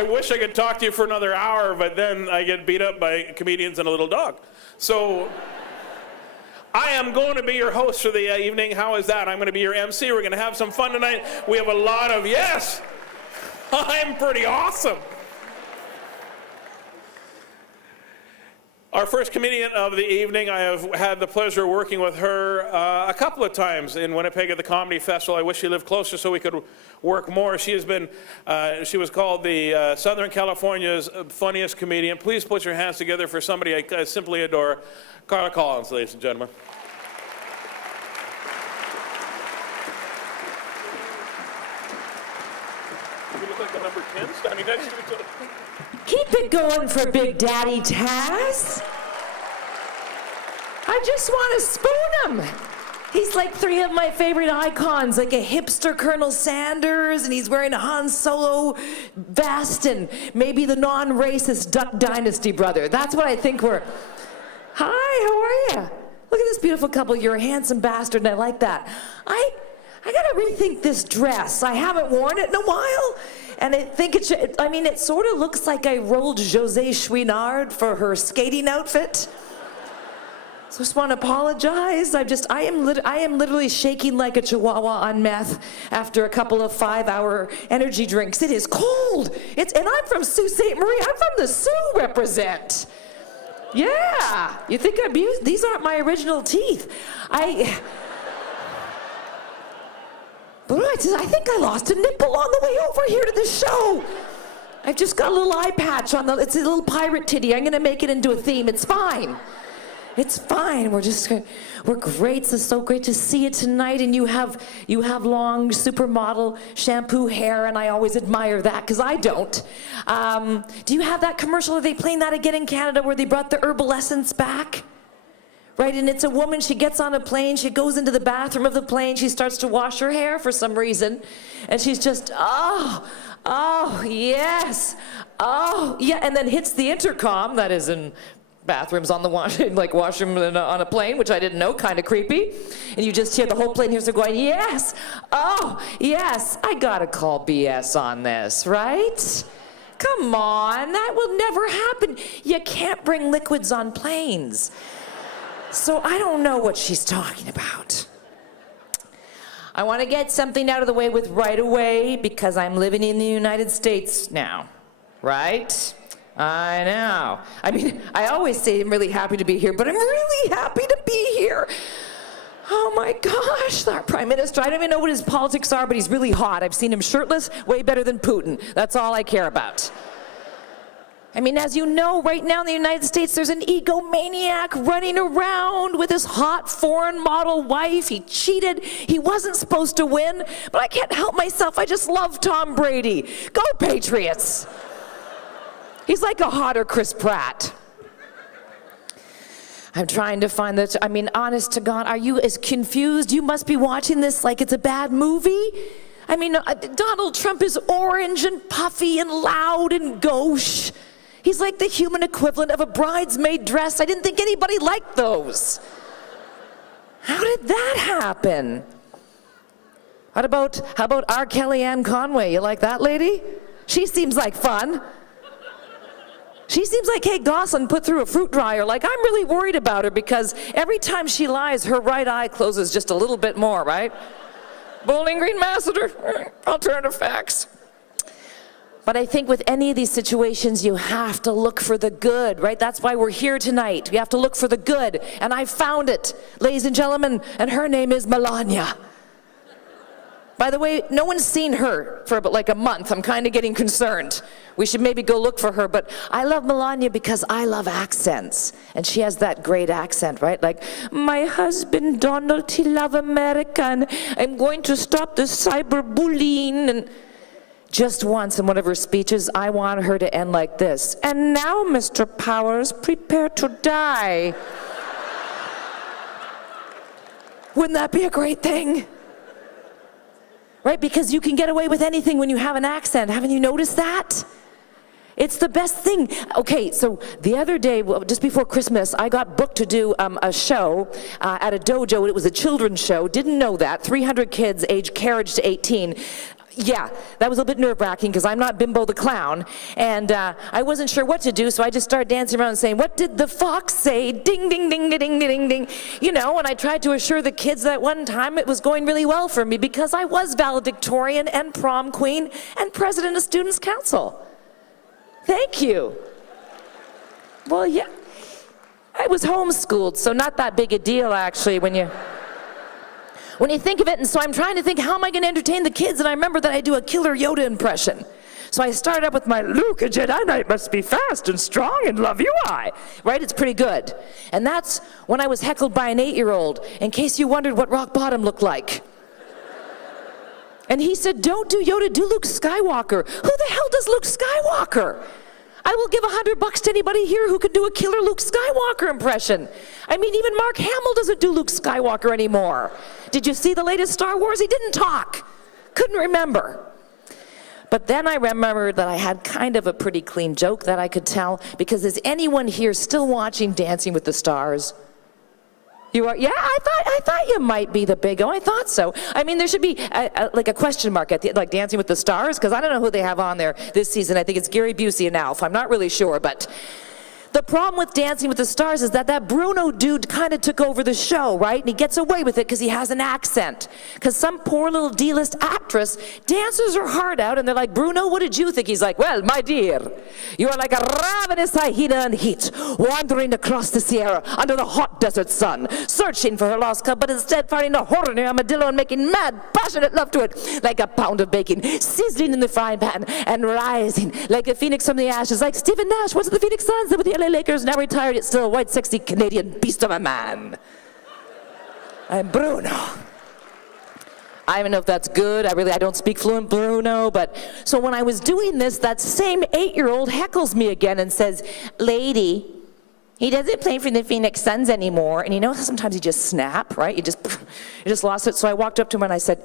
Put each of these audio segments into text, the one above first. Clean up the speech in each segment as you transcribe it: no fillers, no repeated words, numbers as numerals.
I wish I could talk to you for another hour, but then I get beat up by comedians and a little dog. So I am going to be your host for the evening. How is that? I'm going to be your MC. We're going to have some fun tonight. We have a lot of, yes, I'm pretty awesome. Our first comedian of the evening, I have had the pleasure of working with her a couple of times in Winnipeg at the Comedy Festival. I wish she lived closer so we could work more. She has been, she was called the Southern California's funniest comedian. Please put your hands together for somebody I simply adore, CARLA COLLINS, ladies and gentlemen. You look like the number 10 standing next to each other. Keep it going for Big Daddy Taz. I just want to spoon him. He's like three of my favorite icons, like a hipster Colonel Sanders, and he's wearing a Han Solo vest, and maybe the non-racist Duck Dynasty brother. That's what I think we're... Hi, how are you? Look at this beautiful couple. You're a handsome bastard, and I like that. I gotta rethink this dress. I haven't worn it in a while. And I think it should, I mean, it sort of looks like I rolled José Chouinard for her skating outfit. So I just want to apologize. I am literally shaking like a chihuahua on meth after a couple of 5-hour energy drinks. It is cold. And I'm from Sault Ste. Marie. I'm from the Sioux represent. Yeah. You think these aren't my original teeth. But I think I lost a nipple on the way over here to the show. I've just got a little eye patch on it's a little pirate titty. I'm gonna make it into a theme. It's fine. It's fine. We're great. It's so great to see you tonight. And you have long supermodel shampoo hair, and I always admire that because I don't. Do you have that commercial? Are they playing that again in Canada where they brought the herbal essence back? Right, and it's a woman, she gets on a plane, she goes into the bathroom of the plane, she starts to wash her hair for some reason, and she's just, oh, yes, oh, yeah, and then hits the intercom, that is in bathrooms on the washroom on a plane, which I didn't know, kind of creepy, and you just hear the whole plane hears her going, yes, oh, yes, I gotta call BS on this, right? Come on, that will never happen. You can't bring liquids on planes. So I don't know what she's talking about. I want to get something out of the way with right away because I'm living in the United States now, right? I know. I mean, I always say I'm really happy to be here, but I'm really happy to be here. Oh my gosh, our Prime Minister, I don't even know what his politics are, but he's really hot. I've seen him shirtless, way better than Putin. That's all I care about. I mean, as you know, right now in the United States, there's an egomaniac running around with his hot foreign model wife. He cheated. He wasn't supposed to win, but I can't help myself. I just love Tom Brady. Go Patriots. He's like a hotter Chris Pratt. I'm trying to find the, I mean, honest to God, are you as confused? You must be watching this like it's a bad movie. I mean, Donald Trump is orange and puffy and loud and gauche. He's like the human equivalent of a bridesmaid dress. I didn't think anybody liked those. How did that happen? How about R. Kellyanne Conway? You like that lady? She seems like fun. She seems like Kate Gosselin put through a fruit dryer. Like, I'm really worried about her because every time she lies, her right eye closes just a little bit more, right? Bowling Green Massacre, alternative facts. But I think with any of these situations, you have to look for the good, right? That's why we're here tonight. We have to look for the good. And I found it, ladies and gentlemen, and her name is Melania. By the way, no one's seen her for about like a month. I'm kind of getting concerned. We should maybe go look for her. But I love Melania because I love accents. And she has that great accent, right? Like, my husband, Donald, he love America, and I'm going to stop the cyberbullying. And just once in one of her speeches, I want her to end like this. And now, Mr. Powers, prepare to die. Wouldn't that be a great thing? Right, because you can get away with anything when you have an accent. Haven't you noticed that? It's the best thing. Okay, so the other day, well, just before Christmas, I got booked to do a show at a dojo. It was a children's show. Didn't know that. 300 kids, age carriage to 18. Yeah, that was a bit nerve-wracking because I'm not Bimbo the Clown, and I wasn't sure what to do, so I just started dancing around and saying, "What did the fox say? Ding, ding, ding, ding, ding, ding, ding." You know, and I tried to assure the kids that one time it was going really well for me because I was valedictorian and prom queen and president of Students' Council. Thank you. Well, yeah, I was homeschooled, so not that big a deal, actually, when you think of it. And so I'm trying to think, how am I going to entertain the kids? And I remember that I do a killer Yoda impression. So I started up with my, "Luke, a Jedi Knight must be fast and strong and love you I." Right? It's pretty good. And that's when I was heckled by an 8-year-old, in case you wondered what rock bottom looked like. And he said, "Don't do Yoda, do Luke Skywalker." Who the hell does Luke Skywalker? I will give $100 to anybody here who could do a killer Luke Skywalker impression. I mean, even Mark Hamill doesn't do Luke Skywalker anymore. Did you see the latest Star Wars? He didn't talk. Couldn't remember. But then I remembered that I had kind of a pretty clean joke that I could tell, because is anyone here still watching Dancing with the Stars? You are? Yeah, I thought you might be the big O. I thought so. I mean, there should be like a question mark at the, like Dancing with the Stars, because I don't know who they have on there this season. I think it's Gary Busey and Alf. I'm not really sure, but the problem with Dancing with the Stars is that Bruno dude kind of took over the show, right? And he gets away with it because he has an accent. Because some poor little D-list actress dances her heart out, and they're like, "Bruno, what did you think?" He's like, "Well, my dear, you are like a ravenous hyena in heat, wandering across the Sierra under the hot desert sun, searching for her lost cub, but instead finding a horn in her armadillo and making mad, passionate love to it, like a pound of bacon, sizzling in the frying pan and rising like a phoenix from the ashes, like Stephen Nash, once of the Phoenix Suns, with the LA Lakers, now retired, yet still a white, sexy Canadian beast of a man. I'm Bruno." I don't even know if that's good. I don't speak fluent Bruno, but so when I was doing this, that same 8-year-old heckles me again and says, "Lady, he doesn't play for the Phoenix Suns anymore." And you know, sometimes you just snap, right? You just lost it. So I walked up to him and I said,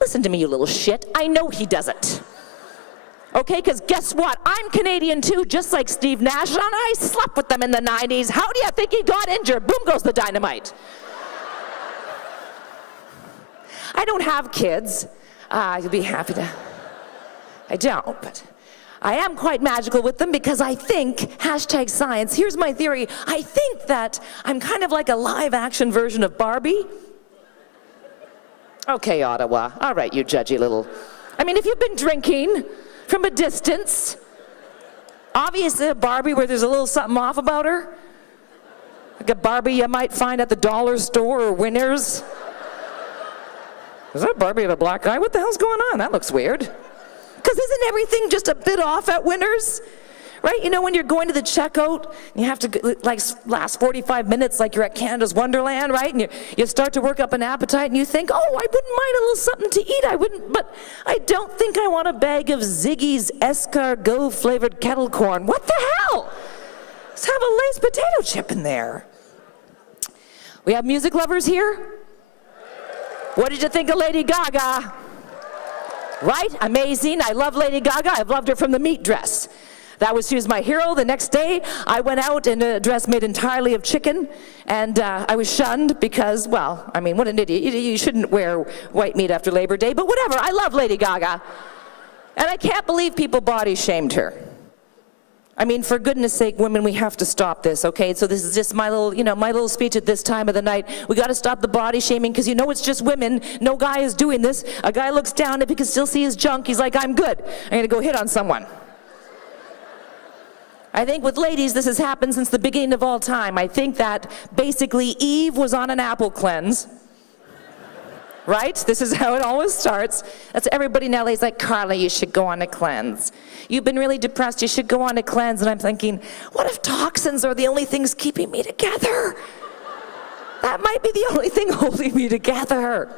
"Listen to me, you little shit. I know he doesn't. Okay, because guess what? I'm Canadian too, just like Steve Nash, and I slept with them in the 90s. How do you think he got injured? Boom goes the dynamite." I don't have kids. I'd be happy to. I don't, but I am quite magical with them because I think, #science, here's my theory. I think that I'm kind of like a live-action version of Barbie. Okay, Ottawa. All right, you judgy little. I mean, if you've been drinking from a distance, obviously a Barbie where there's a little something off about her, like a Barbie you might find at the dollar store or Winners. Is that Barbie with a black eye? What the hell's going on? That looks weird. Because isn't everything just a bit off at Winners? Right? You know, when you're going to the checkout, you have to like last 45 minutes like you're at Canada's Wonderland, right? And you start to work up an appetite and you think, "Oh, I wouldn't mind a little something to eat. But I don't think I want a bag of Ziggy's escargot flavored kettle corn. What the hell? Let's have a Lay's potato chip in there." We have music lovers here? What did you think of Lady Gaga? Right? Amazing. I love Lady Gaga. I've loved her from the meat dress. She was my hero. The next day, I went out in a dress made entirely of chicken, and I was shunned because, well, I mean, what an idiot. You shouldn't wear white meat after Labor Day, but whatever. I love Lady Gaga. And I can't believe people body shamed her. I mean, for goodness sake, women, we have to stop this, okay? So this is just my little speech at this time of the night. We got to stop the body shaming, because you know it's just women. No guy is doing this. A guy looks down, if he can still see his junk, he's like, "I'm good. I'm going to go hit on someone." I think with ladies, this has happened since the beginning of all time. I think that basically Eve was on an apple cleanse. Right? This is how it always starts. That's everybody in LA is like, "Carla, you should go on a cleanse. You've been really depressed, you should go on a cleanse." And I'm thinking, what if toxins are the only things keeping me together? That might be the only thing holding me together.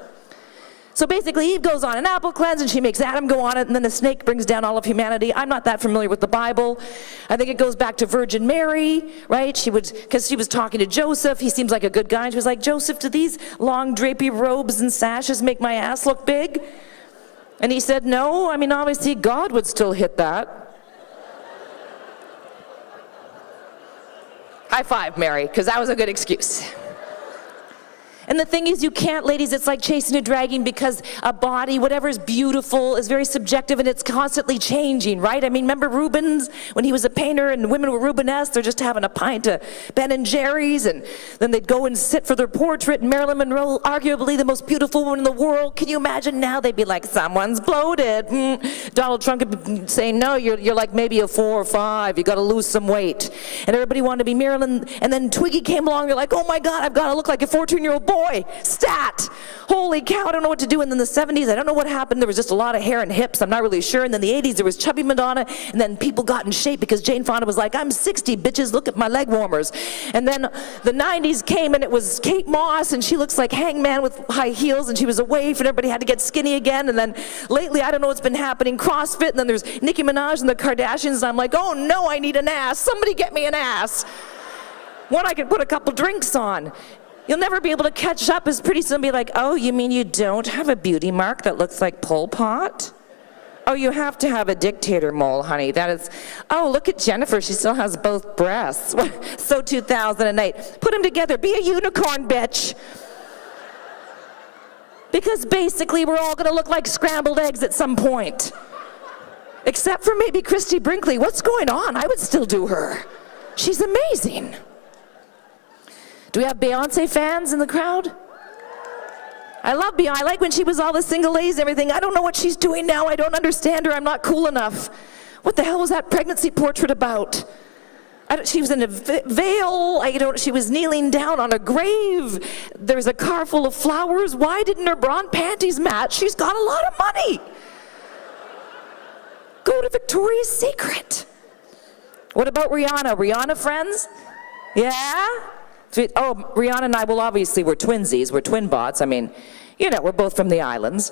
So basically, Eve goes on an apple cleanse, and she makes Adam go on it, and then the snake brings down all of humanity. I'm not that familiar with the Bible. I think it goes back to Virgin Mary, right? Because she was talking to Joseph. He seems like a good guy. And she was like, "Joseph, do these long drapey robes and sashes make my ass look big?" And he said, "No. I mean, obviously, God would still hit that." High five, Mary, because that was a good excuse. And the thing is, you can't, ladies, it's like chasing a dragon, because a body, whatever is beautiful, is very subjective, and it's constantly changing, right? I mean, remember Rubens, when he was a painter and women were Rubenesque, they're just having a pint of Ben and Jerry's, and then they'd go and sit for their portrait, and Marilyn Monroe, arguably the most beautiful woman in the world. Can you imagine now? They'd be like, someone's bloated. Donald Trump could be saying, no, you're like maybe a 4 or 5. You got to lose some weight. And everybody wanted to be Marilyn. And then Twiggy came along. You're like, oh my God, I've got to look like a 14-year-old boy. Stat. Holy cow, I don't know what to do. And then the 70s, I don't know what happened. There was just a lot of hair and hips. I'm not really sure. And then the 80s, there was chubby Madonna. And then people got in shape because Jane Fonda was like, I'm 60, bitches, look at my leg warmers. And then the 90s came, and it was Kate Moss, and she looks like Hangman with high heels, and she was a waif, and everybody had to get skinny again. And then lately, I don't know what's been happening, CrossFit, and then there's Nicki Minaj and the Kardashians, and I'm like, oh no, I need an ass. Somebody get me an ass. One I can put a couple drinks on. You'll never be able to catch up, as pretty soon be like, oh, you mean you don't have a beauty mark that looks like Pol Pot? Oh, you have to have a dictator mole, honey. That is, oh, look at Jennifer. She still has both breasts. So 2008. Put them together. Be a unicorn, bitch. Because basically, we're all going to look like scrambled eggs at some point. Except for maybe Christy Brinkley. What's going on? I would still do her. She's amazing. Do we have Beyonce fans in the crowd? I love Beyonce. I like when she was all the single ladies and everything. I don't know what she's doing now. I don't understand her. I'm not cool enough. What the hell was that pregnancy portrait about? She was in a veil. She was kneeling down on a grave. There's a car full of flowers. Why didn't her bra and panties match? She's got a lot of money. Go to Victoria's Secret. What about Rihanna? Rihanna friends? Yeah? Oh, Rihanna and I, well, obviously we're twinsies. We're twin bots. I mean, you know, we're both from the islands.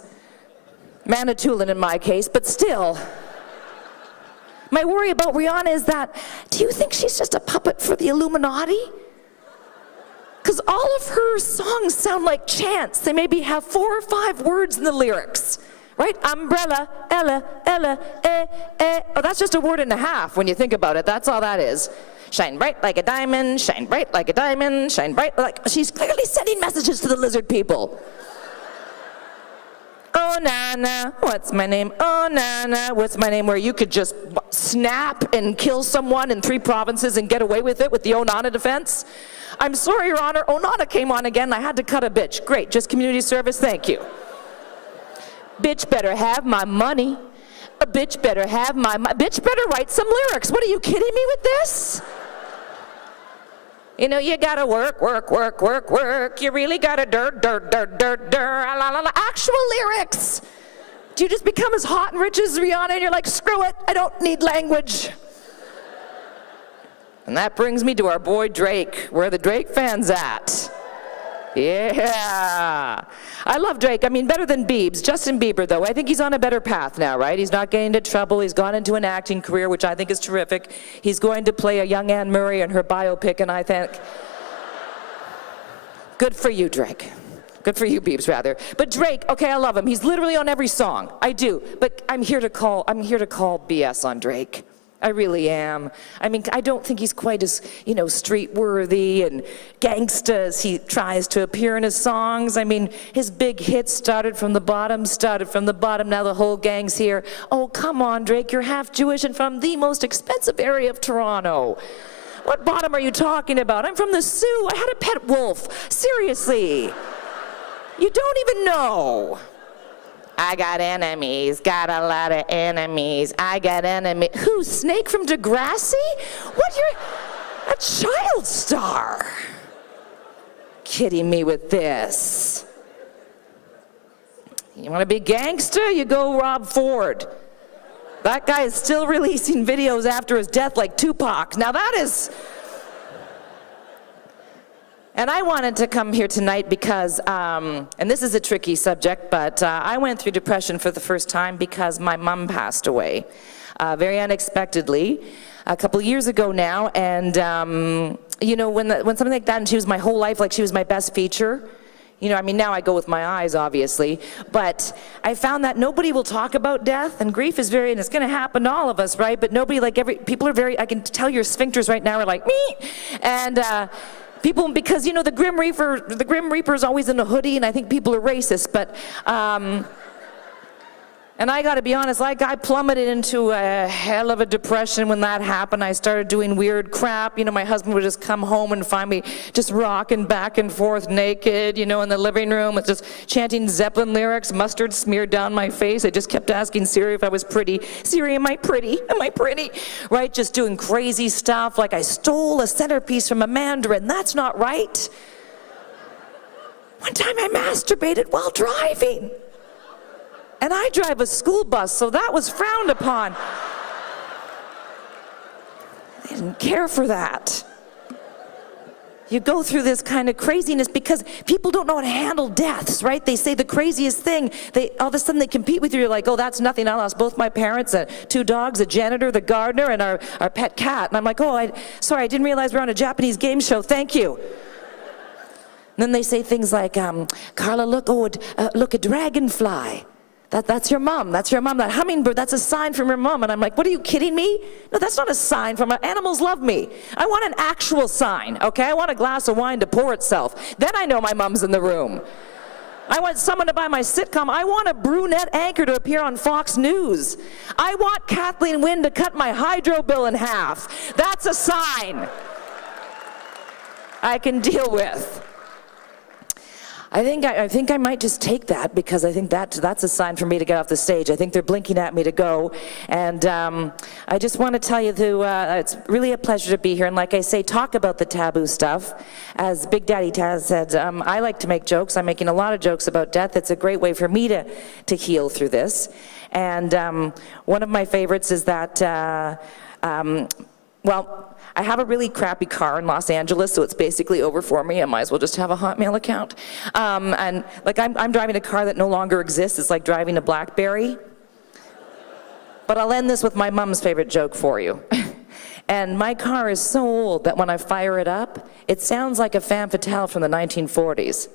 Manitoulin in my case, but still. My worry about Rihanna is that, do you think she's just a puppet for the Illuminati? Because all of her songs sound like chants. They maybe have 4 or 5 words in the lyrics, right? Umbrella, Ella, Ella, eh, eh. Oh, that's just a word and a half when you think about it. That's all that is. Shine bright like a diamond, shine bright like a diamond, shine bright like... She's clearly sending messages to the lizard people. Oh, Nana, what's my name? Oh, Nana, what's my name? Where you could just snap and kill someone in 3 provinces and get away with it with the Onana defense. I'm sorry, Your Honor, Onana came on again. I had to cut a bitch. Great, just community service, thank you. Bitch better have my money. A bitch better have my... Bitch better write some lyrics. What, are you kidding me with this? You know, you gotta work, work, work, work, work. You really gotta dirt, dirt, dirt, dirt, dirt, la, la, la. Actual lyrics. Do you just become as hot and rich as Rihanna and you're like, screw it, I don't need language? And that brings me to our boy Drake. Where are the Drake fans at? Yeah. I love Drake. I mean, better than Biebs. Justin Bieber, though, I think he's on a better path now, right? He's not getting into trouble. He's gone into an acting career, which I think is terrific. He's going to play a young Anne Murray in her biopic, and I think, good for you, Drake. Good for you, Biebs, rather. But Drake, okay, I love him. He's literally on every song. I do. But I'm here to call BS on Drake. I really am. I mean, I don't think he's quite as, you know, street-worthy and gangsta as he tries to appear in his songs. I mean, his big hits started from the bottom, now the whole gang's here. Oh, come on, Drake, you're half Jewish and from the most expensive area of Toronto. What bottom are you talking about? I'm from the Sioux. I had a pet wolf. Seriously. You don't even know. I got enemies, got a lot of enemies. I got enemies. Who, Snake from Degrassi? What, you're a child star? Kidding me with this. You want to be gangster? You go Rob Ford. That guy is still releasing videos after his death like Tupac. Now that is... And I wanted to come here tonight because, and this is a tricky subject, but I went through depression for the first time because my mom passed away very unexpectedly a couple years ago now. And, you know, when something like that, and she was my whole life, like she was my best feature. You know, I mean, now I go with my eyes, obviously, but I found that nobody will talk about death, and grief is very, and it's gonna happen to all of us, right? But nobody, like people are very, I can tell your sphincters right now are like, me, and People, because you know the Grim Reaper is always in a hoodie, and I think people are racist. But and I got to be honest, I plummeted into a hell of a depression when that happened. I started doing weird crap. You know, my husband would just come home and find me just rocking back and forth naked, you know, in the living room, with just chanting Zeppelin lyrics, mustard smeared down my face. I just kept asking Siri if I was pretty. Siri, am I pretty? Am I pretty? Right? Just doing crazy stuff, like I stole a centerpiece from a mandarin. That's not right. One time I masturbated while driving. And I drive a school bus, so that was frowned upon. They didn't care for that. You go through this kind of craziness because people don't know how to handle deaths, right? They say the craziest thing. All of a sudden they compete with you. You're like, oh, that's nothing. I lost both my parents, 2 dogs, a janitor, the gardener, and our pet cat. And I'm like, oh, sorry, I didn't realize we're on a Japanese game show. Thank you. And then they say things like, Carla, look, a dragonfly. That's your mom. That's your mom. That hummingbird, that's a sign from your mom. And I'm like, what, are you kidding me? No, that's not a sign from her. Animals love me. I want an actual sign, okay? I want a glass of wine to pour itself. Then I know my mom's in the room. I want someone to buy my sitcom. I want a brunette anchor to appear on Fox News. I want Kathleen Wynne to cut my hydro bill in half. That's a sign I can deal with. I think I might just take that, because I think that's a sign for me to get off the stage. I think they're blinking at me to go. And I just want to tell you it's really a pleasure to be here. And like I say, talk about the taboo stuff. As Big Daddy Taz said, I like to make jokes. I'm making a lot of jokes about death. It's a great way for me to heal through this. And one of my favorites is that, I have a really crappy car in Los Angeles, so it's basically over for me. I might as well just have a Hotmail account. And like I'm driving a car that no longer exists. It's like driving a BlackBerry. But I'll end this with my mom's favorite joke for you. And my car is so old that when I fire it up, it sounds like a femme fatale from the 1940s.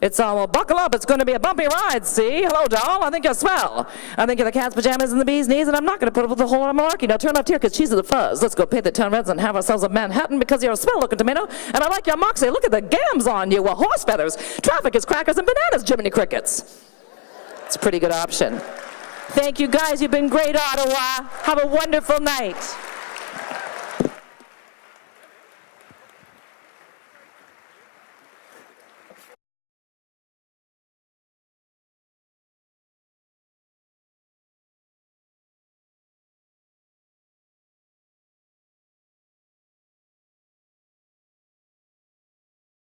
It's all, well, buckle up, it's going to be a bumpy ride, see? Hello, doll, I think you're swell. I think you're the cat's pajamas and the bee's knees, and I'm not going to put up with the whole malarkey. Now turn left here, because cheese of the fuzz. Let's go pay the 10 reds and have ourselves a Manhattan, because you're a swell-looking tomato, and I like your moxie. Look at the gams on you. Well, horse feathers. Traffic is crackers and bananas, Jiminy Crickets. It's a pretty good option. Thank you, guys. You've been great, Ottawa. Have a wonderful night.